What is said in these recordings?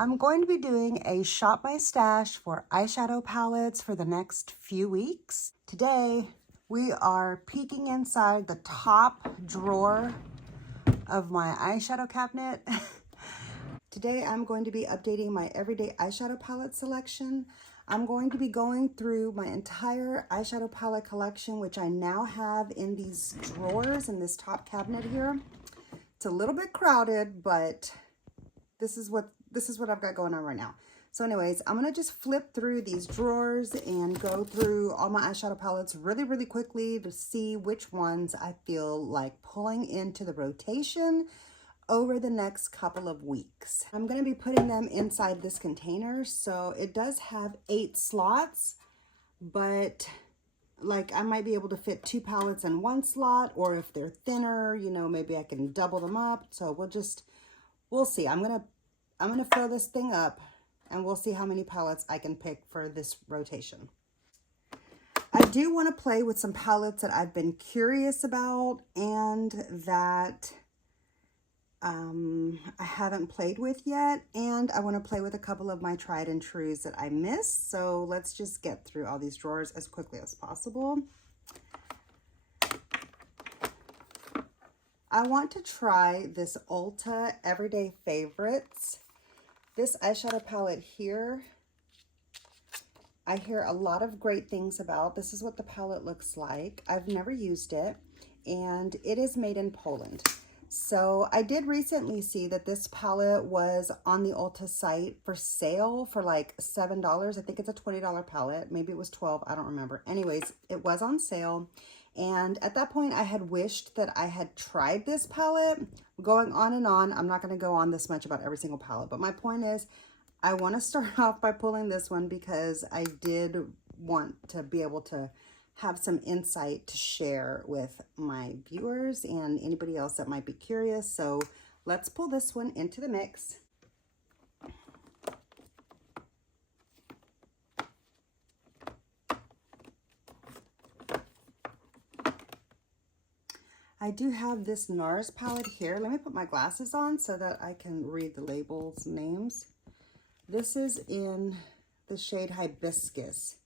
I'm going to be doing a shop my stash for eyeshadow palettes for the next few weeks. Today, we are peeking inside the top drawer of my eyeshadow cabinet. Today, I'm going to be updating my everyday eyeshadow palette selection. I'm going to be going through my entire eyeshadow palette collection, which I now have in these drawers in this top cabinet here. It's a little bit crowded, but this is what I've got going on right now. So anyways, I'm gonna just flip through these drawers and go through all my eyeshadow palettes really quickly to see which ones I feel like pulling into the rotation over the next couple of weeks. I'm gonna be putting them inside this container. So it does have 8 slots, but like I might be able to fit 2 palettes in one slot, or if they're thinner, you know, maybe I can double them up. So we'll see. I'm gonna fill this thing up and we'll see how many palettes I can pick for this rotation. I do want to play with some palettes that I've been curious about and that I haven't played with yet, and I want to play with a couple of my tried and trues that I missed. So let's just get through all these drawers as quickly as possible. I want to try this Ulta Everyday Favorites. This eyeshadow palette here, I hear a lot of great things about. This is what the palette looks like. I've never used it, and it is made in Poland. So I did recently see that this palette was on the Ulta site for sale for like $7. I think it's a $20 palette. Maybe it was $12. I don't remember. Anyways, it was on sale. And at that point, I had wished that I had tried this palette. Going on and on, I'm not going to go on this much about every single palette, but my point is, I want to start off by pulling this one because I did want to be able to have some insight to share with my viewers and anybody else that might be curious. So let's pull this one into the mix. I do have this NARS palette here. Let me put my glasses on so that I can read the labels names. This is in the shade Hibiscus.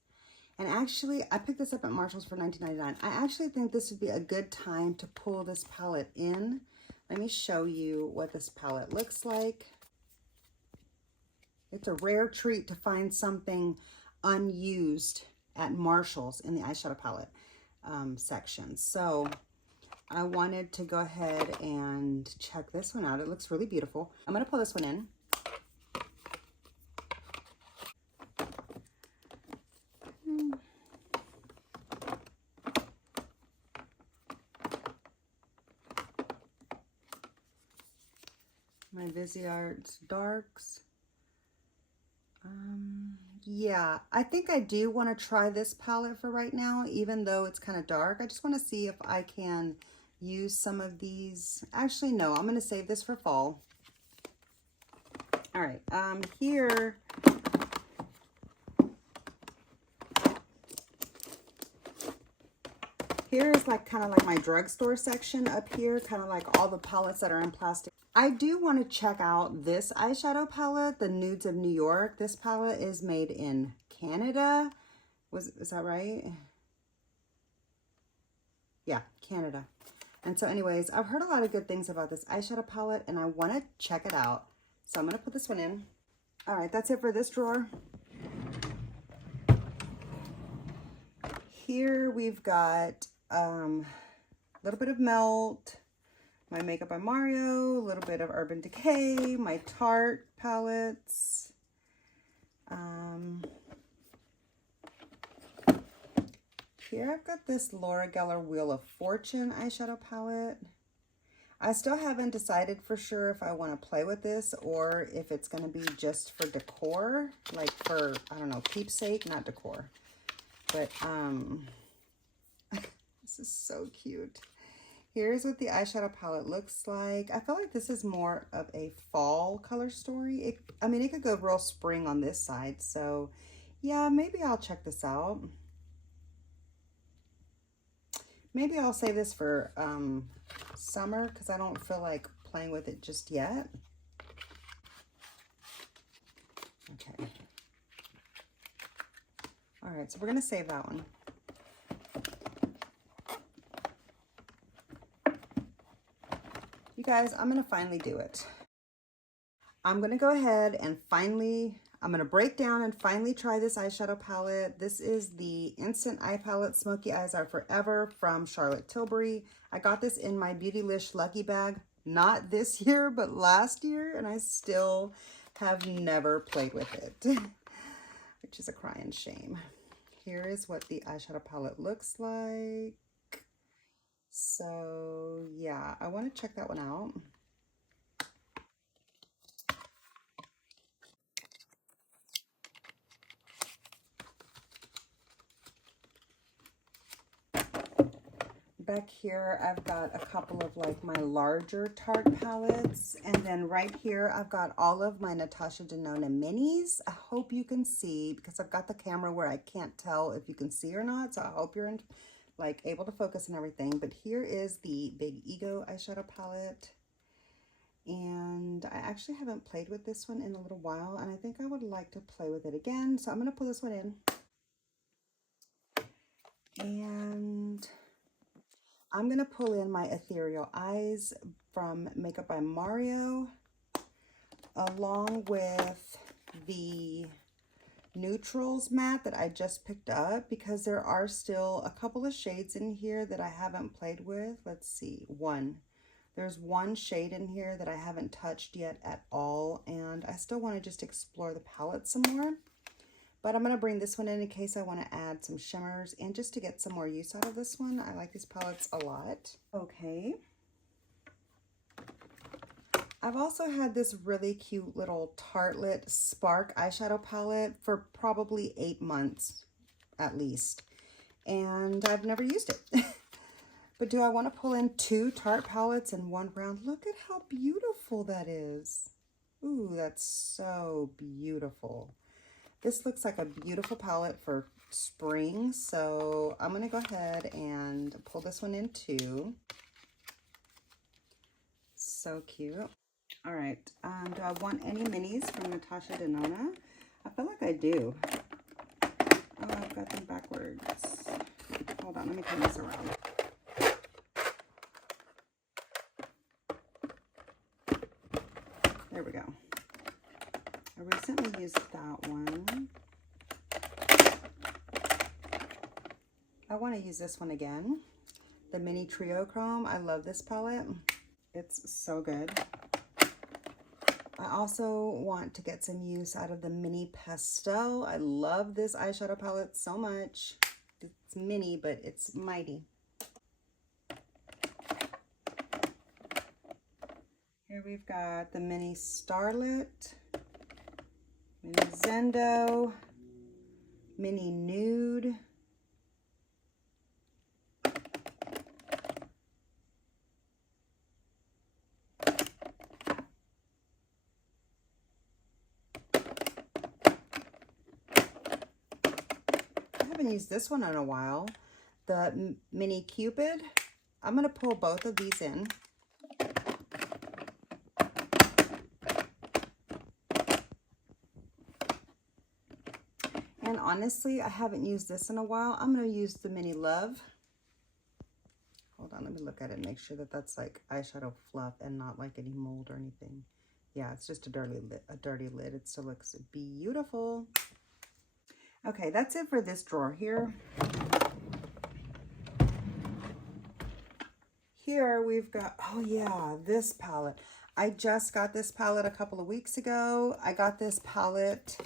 And actually, I picked this up at Marshall's for $19.99. I actually think this would be a good time to pull this palette in. Let me show you what this palette looks like. It's a rare treat to find something unused at Marshall's in the eyeshadow palette section. So I wanted to go ahead and check this one out. It looks really beautiful. I'm going to pull this one in. My Viseart Darks. Yeah, I think I do want to try this palette for right now, even though it's kind of dark. I just want to see if I can use some of these. Actually, no, I'm going to save this for fall. All right, here is like kind of like my drugstore section up here, kind of like all the palettes that are in plastic. I do want to check out this eyeshadow palette, the Nudes of New York. This palette is made in Canada. Is that right? Yeah, Canada. And so anyways, I've heard a lot of good things about this eyeshadow palette and I want to check it out. So I'm going to put this one in. All right, that's it for this drawer. Here we've got a little bit of Melt, my Makeup by Mario, a little bit of Urban Decay, my Tarte palettes. Here I've got this Laura Geller Wheel of Fortune eyeshadow palette. I still haven't decided for sure if I want to play with this or if it's going to be just for decor, like for, I don't know, keepsake, not decor. But this is so cute. Here's what the eyeshadow palette looks like. I feel like this is more of a fall color story. I mean, it could go real spring on this side. So yeah, maybe I'll check this out. Maybe I'll save this for summer because I don't feel like playing with it just yet. right, so we're going to save that one. You guys, I'm going to finally do it. I'm going to go ahead and I'm going to break down and finally try this eyeshadow palette. This is the Instant Eye Palette Smoky Eyes Are Forever from Charlotte Tilbury. I got this in my Beautylish Lucky Bag, not this year, but last year, and I still have never played with it, which is a crying shame. Here is what the eyeshadow palette looks like. So yeah, I want to check that one out. Back here, I've got a couple of like my larger Tarte palettes. And then right here, I've got all of my Natasha Denona minis. I hope you can see because I've got the camera where I can't tell if you can see or not. So I hope you're like able to focus and everything. But here is the Big Ego eyeshadow palette. And I actually haven't played with this one in a little while. And I think I would like to play with it again. So I'm going to pull this one in. And I'm going to pull in my Ethereal Eyes from Makeup by Mario, along with the Neutrals matte that I just picked up, because there are still a couple of shades in here that I haven't played with. Let's see, There's one shade in here that I haven't touched yet at all, and I still want to just explore the palette some more. But I'm going to bring this one in case I want to add some shimmers and just to get some more use out of this one. I like these palettes a lot. Okay. I've also had this really cute little Tartelette Spark eyeshadow palette for probably 8 months at least. And I've never used it. But do I want to pull in 2 Tarte palettes in one round? Look at how beautiful that is. Ooh, that's so beautiful. This looks like a beautiful palette for spring, so I'm going to go ahead and pull this one in too. So cute. All right, do I want any minis from Natasha Denona? I feel like I do. Oh, I've got them backwards. Hold on, let me turn this around. There we go. I recently used that one. I want to use this one again. The Mini Trio Chrome. I love this palette. It's so good. I also want to get some use out of the Mini Pastel. I love this eyeshadow palette so much. It's mini, but it's mighty. Here we've got the Mini Starlet, Mini Zendo, Mini Nude, I haven't used this one in a while, the Mini Cupid. I'm going to pull both of these in. And honestly, I haven't used this in a while. I'm going to use the Mini Love. Hold on, let me look at it and make sure that that's like eyeshadow fluff and not like any mold or anything. Yeah, it's just a dirty lid. It still looks beautiful. Okay, that's it for this drawer here. Here we've got, oh yeah, this palette. I just got this palette a couple of weeks ago. I got this palette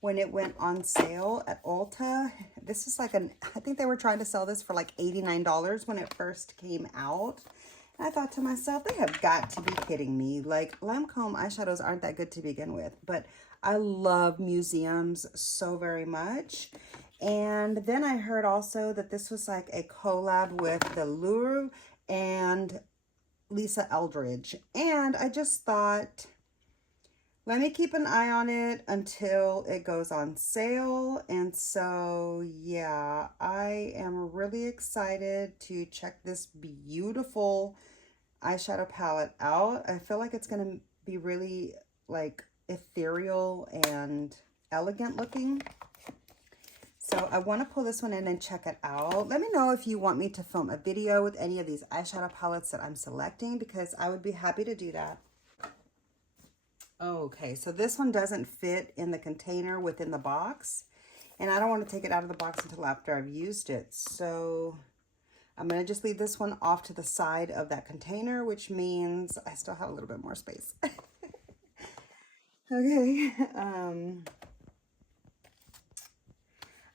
when it went on sale at Ulta. This is like I think they were trying to sell this for like $89 when it first came out. And I thought to myself, they have got to be kidding me. Like, Lancome eyeshadows aren't that good to begin with, but I love museums so very much. And then I heard also that this was like a collab with the Louvre and Lisa Eldridge. And I just thought, let me keep an eye on it until it goes on sale. And so, yeah, I am really excited to check this beautiful eyeshadow palette out. I feel like it's going to be really like ethereal and elegant looking. So I want to pull this one in and check it out. Let me know if you want me to film a video with any of these eyeshadow palettes that I'm selecting, because I would be happy to do that. Okay, so this one doesn't fit in the container within the box, and I don't want to take it out of the box until after I've used it. So I'm going to just leave this one off to the side of that container, which means I still have a little bit more space. Okay.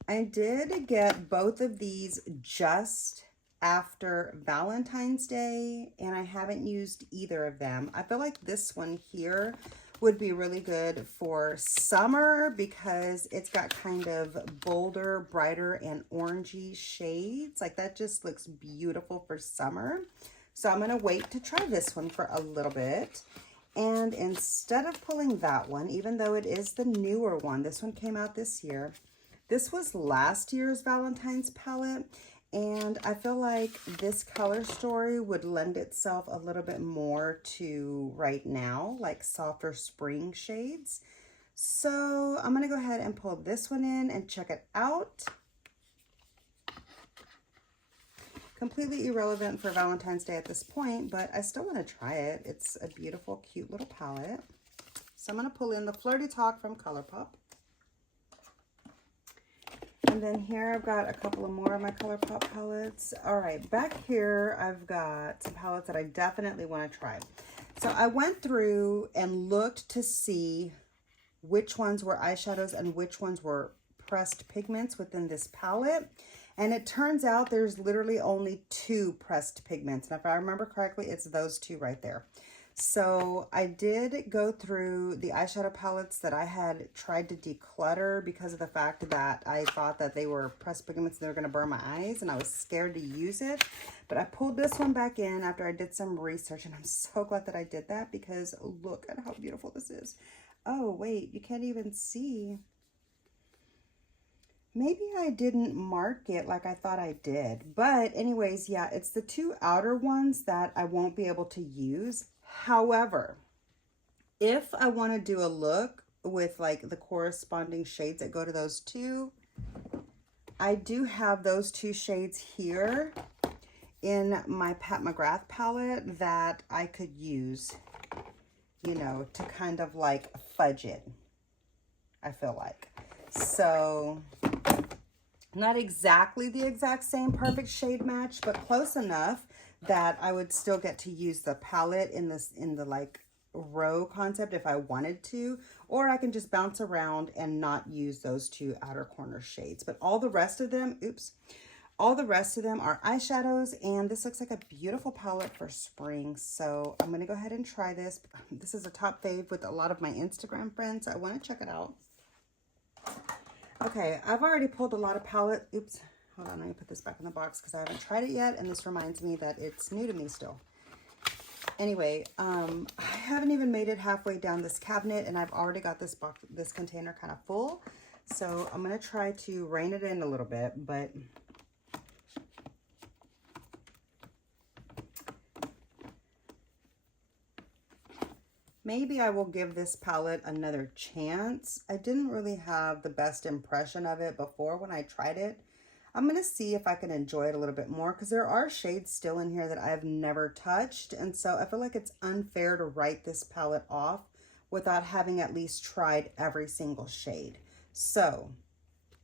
I did get both of these just after Valentine's Day, and I haven't used either of them. I feel like this one here would be really good for summer because it's got kind of bolder, brighter, and orangey shades. Like, that just looks beautiful for summer. So I'm going to wait to try this one for a little bit. And instead of pulling that one, even though it is the newer one, this one came out this year. This was last year's Valentine's palette, and I feel like this color story would lend itself a little bit more to right now, like softer spring shades. So I'm going to go ahead and pull this one in and check it out. Completely irrelevant for Valentine's Day at this point, but I still want to try it. It's a beautiful, cute little palette. So I'm going to pull in the Flirty Talk from ColourPop. And then here I've got a couple of more of my ColourPop palettes. All right, back here I've got some palettes that I definitely want to try. So I went through and looked to see which ones were eyeshadows and which ones were pressed pigments within this palette. And it turns out there's literally only 2 pressed pigments. And if I remember correctly, it's those 2 right there. So I did go through the eyeshadow palettes that I had tried to declutter because of the fact that I thought that they were pressed pigments and they were going to burn my eyes, and I was scared to use it. But I pulled this one back in after I did some research, and I'm so glad that I did that because look at how beautiful this is. Oh, wait, you can't even see. Maybe I didn't mark it like I thought I did. But anyways, yeah, it's the 2 outer ones that I won't be able to use. However, if I want to do a look with like the corresponding shades that go to those 2, I do have those 2 shades here in my Pat McGrath palette that I could use, you know, to kind of like fudge it, I feel like. So not exactly the exact same perfect shade match, but close enough that I would still get to use the palette in the like row concept if I wanted to, or I can just bounce around and not use those 2 outer corner shades. But all the rest of them, all the rest of them are eyeshadows, and this looks like a beautiful palette for spring. So I'm going to go ahead and try this. This is a top fave with a lot of my Instagram friends, so I want to check it out. Okay, I've already pulled a lot of palette. Oops, hold on, let me put this back in the box because I haven't tried it yet, and this reminds me that it's new to me still. Anyway, I haven't even made it halfway down this cabinet, and I've already got this container kind of full. So I'm going to try to rein it in a little bit, but maybe I will give this palette another chance. I didn't really have the best impression of it before when I tried it. I'm going to see if I can enjoy it a little bit more because there are shades still in here that I've never touched. And so I feel like it's unfair to write this palette off without having at least tried every single shade. So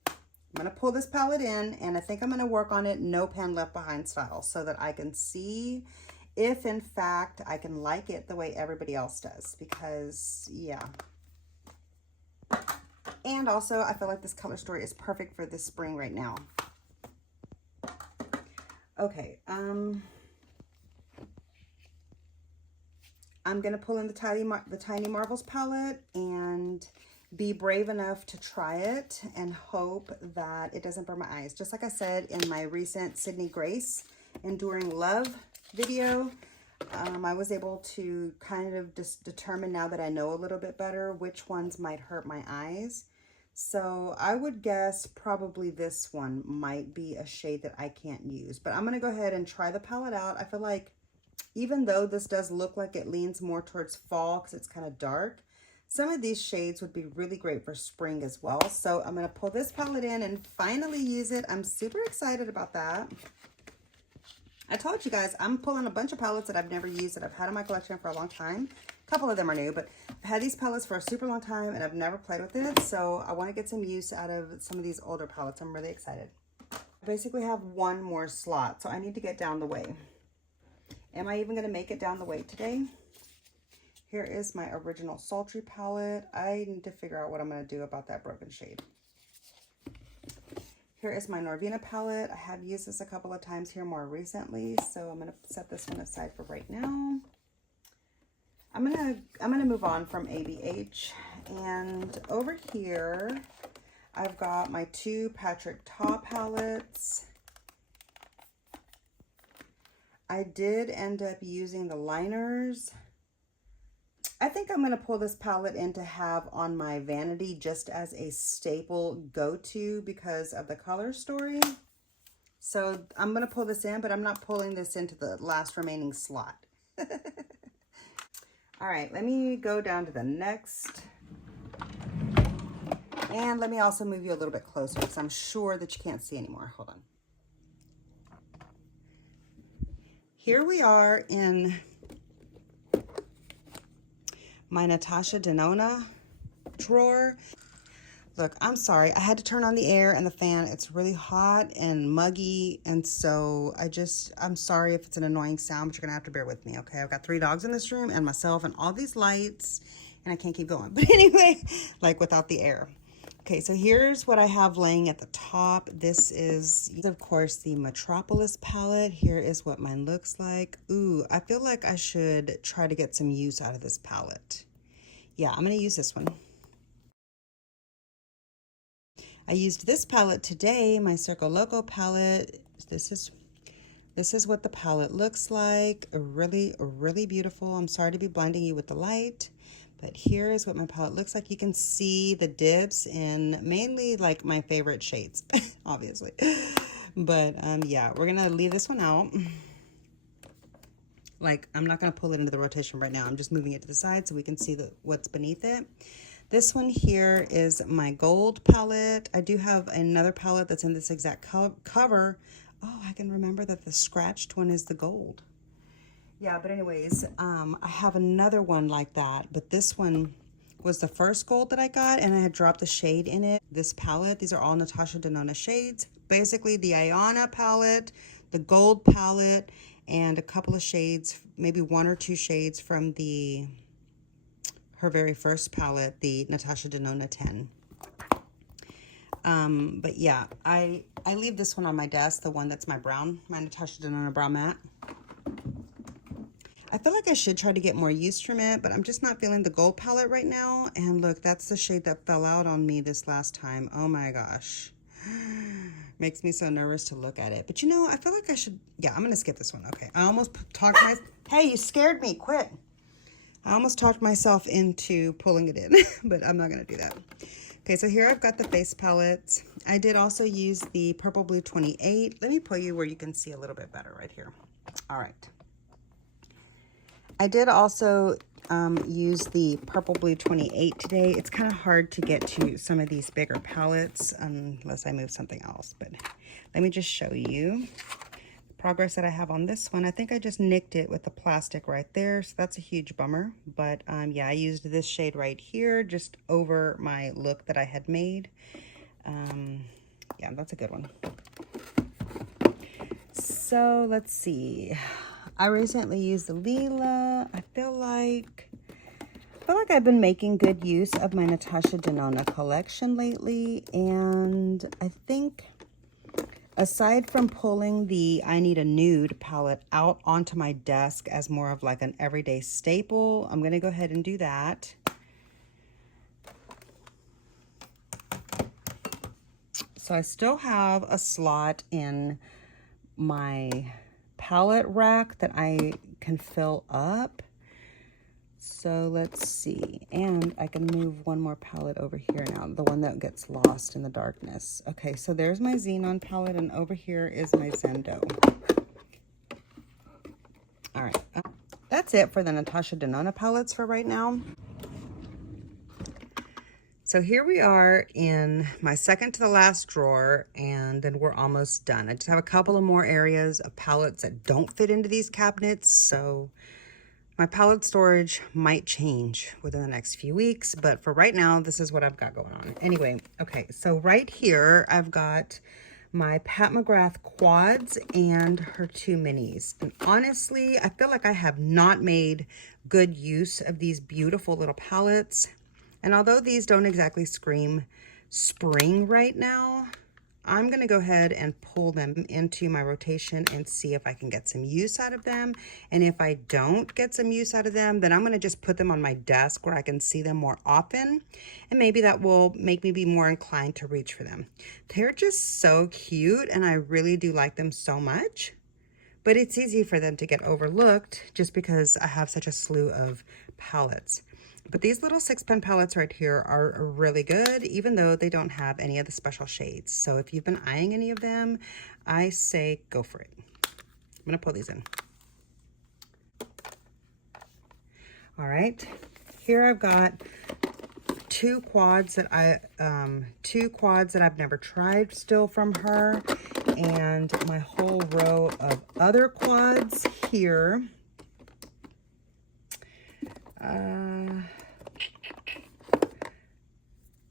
I'm going to pull this palette in, and I think I'm going to work on it no pan left behind style so that I can see if in fact I can like it the way everybody else does, because yeah. And also I feel like this color story is perfect for this spring right now. Okay, I'm gonna pull in the Tiny Marvels palette and be brave enough to try it and hope that it doesn't burn my eyes. Just like I said in my recent Sydney Grace Enduring Love video, I was able to kind of just determine, now that I know a little bit better, which ones might hurt my eyes. So I would guess probably this one might be a shade that I can't use, but I'm going to go ahead and try the palette out. I feel like even though this does look like it leans more towards fall because it's kind of dark, Some of these shades would be really great for spring as well. So I'm going to pull this palette in and finally use it. I'm super excited about that. I told you guys, I'm pulling a bunch of palettes that I've never used that I've had in my collection for a long time. A couple of them are new, but I've had these palettes for a super long time and I've never played with it. So I want to get some use out of some of these older palettes. I'm really excited. I basically have one more slot, so I need to get down the way. Am I even going to make it down the way today? Here is my original Sultry palette. I need to figure out what I'm going to do about that broken shade. Here is my Norvina palette. I have used this a couple of times here more recently, so I'm going to set this one aside for right now. I'm gonna move on from ABH, and over here I've got my two Patrick Ta palettes. I did end up using the liners. I think I'm going to pull this palette in to have on my vanity just as a staple go-to because of the color story. So I'm going to pull this in, but I'm not pulling this into the last remaining slot. All right, let me go down to the next. And let me also move you a little bit closer because I'm sure that you can't see anymore. Hold on. Here we are in my Natasha Denona drawer. Look, I'm sorry. I had to turn on the air and the fan. It's really hot and muggy. And so I'm sorry if it's an annoying sound, but you're gonna have to bear with me, okay? I've got 3 dogs in this room and myself and all these lights, and I can't keep going. But anyway, like without the air. Okay, so here's what I have laying at the top. This is, of course, the Metropolis palette. Here is what mine looks like. Ooh, I feel like I should try to get some use out of this palette. Yeah, I'm gonna use this one. I used this palette today, my Circo Loco palette. This is what the palette looks like. Really beautiful. I'm sorry to be blinding you with the light, but here is what my palette looks like. You can see the dips in mainly like my favorite shades, obviously. But yeah, we're gonna leave this one out. Like, I'm not gonna pull it into the rotation right now. I'm just moving it to the side so we can see what's beneath it. This one here is my gold palette. I do have another palette that's in this exact cover. Oh, I can remember that the scratched one is the gold. Yeah, but anyways, I have another one like that, but this one was the first gold that I got, and I had dropped the shade in it. This palette, these are all Natasha Denona shades. Basically, the Ayana palette, the gold palette, and a couple of shades, maybe 1 or 2 shades from her very first palette, the Natasha Denona 10. But yeah, I leave this one on my desk, the one that's my Natasha Denona brown matte. I feel like I should try to get more use from it, but I'm just not feeling the gold palette right now. And look, that's the shade that fell out on me this last time. Oh my gosh. Makes me so nervous to look at it. But you know, I feel like I should, yeah, I'm gonna skip this one. Okay, I almost talked hey, you scared me, quit. I almost talked myself into pulling it in, but I'm not gonna do that. Okay, so here I've got the face palettes. I did also use the Purple Blue 28. Let me pull you where you can see a little bit better right here. All right. I did also use the Purple Blue 28 today. It's kind of hard to get to some of these bigger palettes unless I move something else, but let me just show you the progress that I have on this one. I think I just nicked it with the plastic right there, so that's a huge bummer. But yeah, I used this shade right here just over my look that I had made. Yeah, that's a good one. So let's see. I recently used the Lila. I feel like I've been making good use of my Natasha Denona collection lately, and I think aside from pulling the I Need a Nude palette out onto my desk as more of like an everyday staple, I'm gonna go ahead and do that. So I still have a slot in my palette rack that I can fill up. So let's see, and I can move one more palette over here now, the one that gets lost in the darkness. Okay, so there's my Xenon palette, and over here is my Zendo. All right, that's it for the Natasha Denona palettes for right now. So here we are in my second to the last drawer, and then we're almost done. I just have a couple of more areas of palettes that don't fit into these cabinets, so my palette storage might change within the next few weeks, but for right now, this is what I've got going on. Anyway, okay, so right here, I've got my Pat McGrath quads and her 2 minis. And honestly, I feel like I have not made good use of these beautiful little palettes. And although these don't exactly scream spring right now, I'm gonna go ahead and pull them into my rotation and see if I can get some use out of them. And if I don't get some use out of them, then I'm gonna just put them on my desk where I can see them more often. And maybe that will make me be more inclined to reach for them. They're just so cute, and I really do like them so much. But it's easy for them to get overlooked just because I have such a slew of palettes. But these little 6-pen palettes right here are really good, even though they don't have any of the special shades. So if you've been eyeing any of them, I say go for it. I'm gonna pull these in. All right, here I've got two quads that I've never tried still from her, and my whole row of other quads here.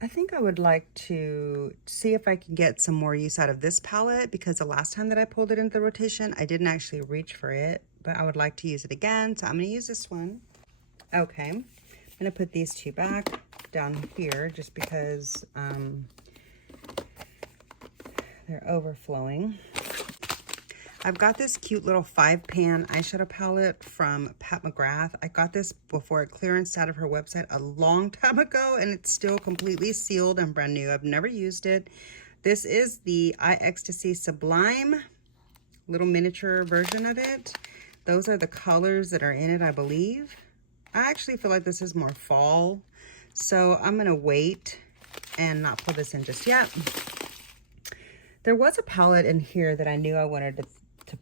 I think I would like to see if I can get some more use out of this palette, because the last time that I pulled it into the rotation, I didn't actually reach for it, but I would like to use it again. So I'm going to use this one. Okay, I'm going to put these two back down here just because they're overflowing. I've got this cute little 5-pan eyeshadow palette from Pat McGrath. I got this before it clearanced out of her website a long time ago, and it's still completely sealed and brand new. I've never used it. This is the Eye Ecstasy Sublime, little miniature version of it. Those are the colors that are in it, I believe. I actually feel like this is more fall, so I'm gonna wait and not pull this in just yet. There was a palette in here that I knew I wanted to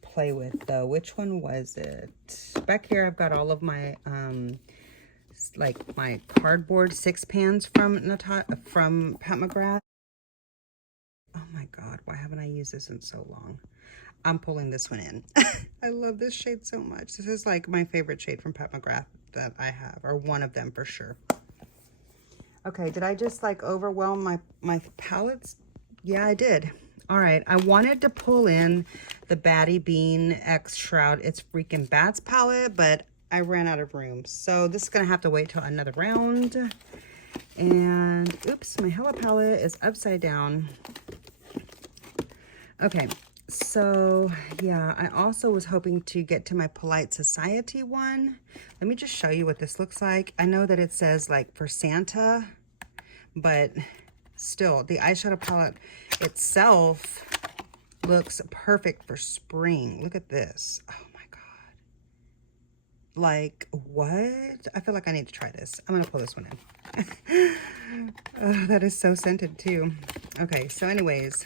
play with though. Which one was it? Back here I've got all of my like my cardboard 6-pans from Pat McGrath. Oh my god, why haven't I used this in so long? I'm pulling this one in. I love this shade so much. This is like my favorite shade from Pat McGrath that I have, or one of them for sure. Okay, did I just like overwhelm my palettes? Yeah, I did. All right, I wanted to pull in the Batty Bean X Shroud It's Freaking Bats palette, but I ran out of room. So this is gonna have to wait till another round. And oops, my Hella palette is upside down. Okay, so yeah, I also was hoping to get to my Polite Society one. Let me just show you what this looks like. I know that it says like for Santa, but still, the eyeshadow palette itself looks perfect for spring. Look at this. Oh my god. Like, what? I feel like I need to try this. I'm gonna pull this one in. Oh, that is so scented too. Okay, so anyways,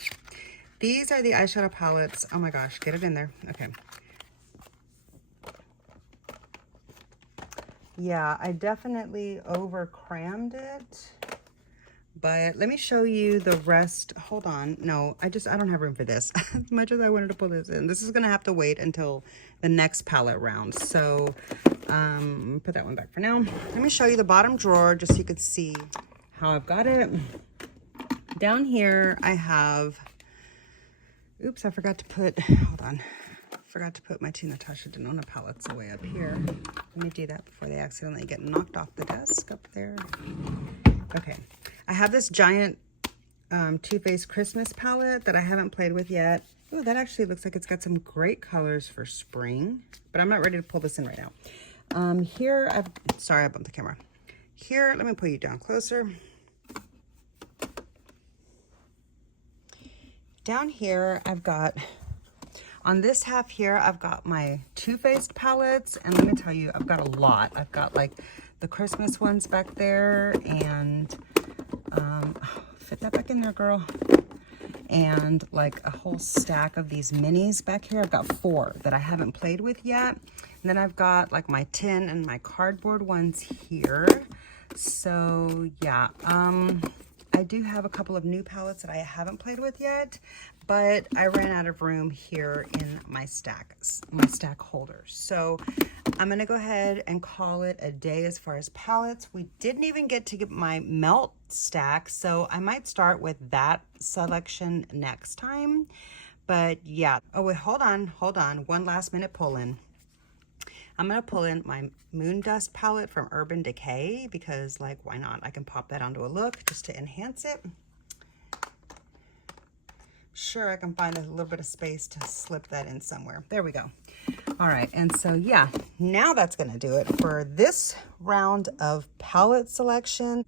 these are the eyeshadow palettes. Oh my gosh, get it in there. Okay. Yeah, I definitely over crammed it. But let me show you the rest. Hold on. No, I don't have room for this. As much as I wanted to pull this in. This is going to have to wait until the next palette round. So put that one back for now. Let me show you the bottom drawer just so you could see how I've got it. Down here I have, oops, I forgot to put, hold on. Forgot to put my Tea Natasha Denona palettes away up here. Let me do that before they accidentally get knocked off the desk up there. Okay, I have this giant Too Faced Christmas palette that I haven't played with yet. Oh, that actually looks like it's got some great colors for spring, but I'm not ready to pull this in right now. Here, sorry, I bumped the camera. Here, let me pull you down closer. Down here, I've got, on this half here, I've got my Too Faced palettes, and let me tell you, I've got a lot. I've got like the Christmas ones back there, and fit that back in there, girl. And like a whole stack of these minis back here. I've got 4 that I haven't played with yet. And then I've got like my tin and my cardboard ones here. So yeah, I do have a couple of new palettes that I haven't played with yet, but I ran out of room here in my stack holder. So I'm gonna go ahead and call it a day as far as palettes. We didn't even get to get my melt stack, so I might start with that selection next time. But yeah, oh wait, hold on, one last minute pull in. I'm gonna pull in my Moon Dust palette from Urban Decay because, like, why not? I can pop that onto a look just to enhance it. Sure, I can find a little bit of space to slip that in somewhere. There we go. All right, and so yeah, now that's gonna do it for this round of palette selection.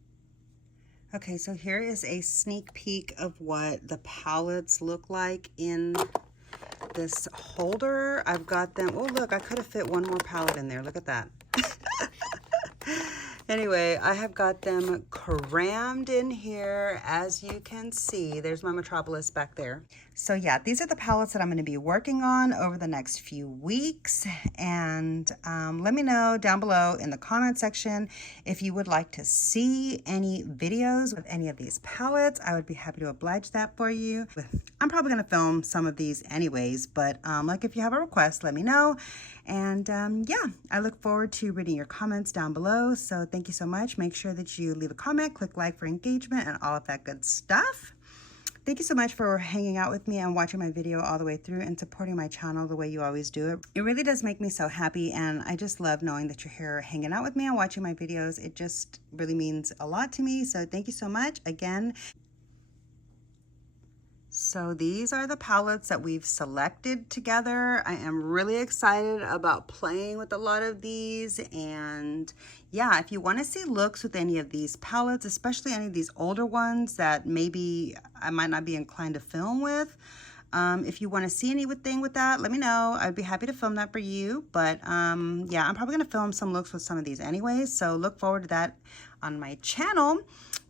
Okay, so here is a sneak peek of what the palettes look like in this holder. I've got them, oh look, I could have fit one more palette in there. Look at that. Anyway, I have got them crammed in here, as you can see. There's my Metropolis back there. So yeah, these are the palettes that I'm going to be working on over the next few weeks. And let me know down below in the comment section if you would like to see any videos with any of these palettes. I would be happy to oblige that for you. I'm probably going to film some of these anyways, but like if you have a request, let me know. And yeah, I look forward to reading your comments down below. So thank you so much. Make sure that you leave a comment, click like for engagement, and all of that good stuff. Thank you so much for hanging out with me and watching my video all the way through and supporting my channel the way you always do it. It really does make me so happy, and I just love knowing that you're here hanging out with me and watching my videos. It just really means a lot to me. So thank you so much again. So these are the palettes that we've selected together. I am really excited about playing with a lot of these. And yeah, if you want to see looks with any of these palettes, especially any of these older ones that maybe I might not be inclined to film with, if you want to see anything with that, let me know. I'd be happy to film that for you. But yeah, I'm probably going to film some looks with some of these anyways. So look forward to that on my channel.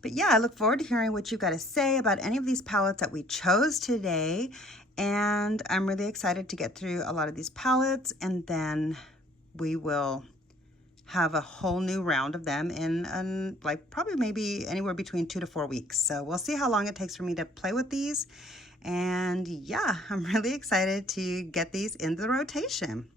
But yeah, I look forward to hearing what you've got to say about any of these palettes that we chose today. And I'm really excited to get through a lot of these palettes, and then we will have a whole new round of them in like probably maybe anywhere between 2 to 4 weeks. So we'll see how long it takes for me to play with these. And yeah, I'm really excited to get these into the rotation.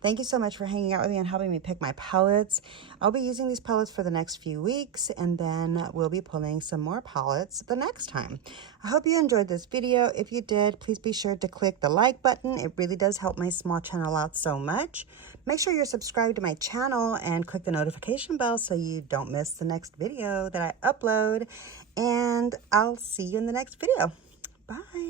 Thank you so much for hanging out with me and helping me pick my palettes. I'll be using these palettes for the next few weeks, and then we'll be pulling some more palettes the next time. I hope you enjoyed this video. If you did, please be sure to click the like button. It really does help my small channel out so much. Make sure you're subscribed to my channel and click the notification bell so you don't miss the next video that I upload. And I'll see you in the next video. Bye.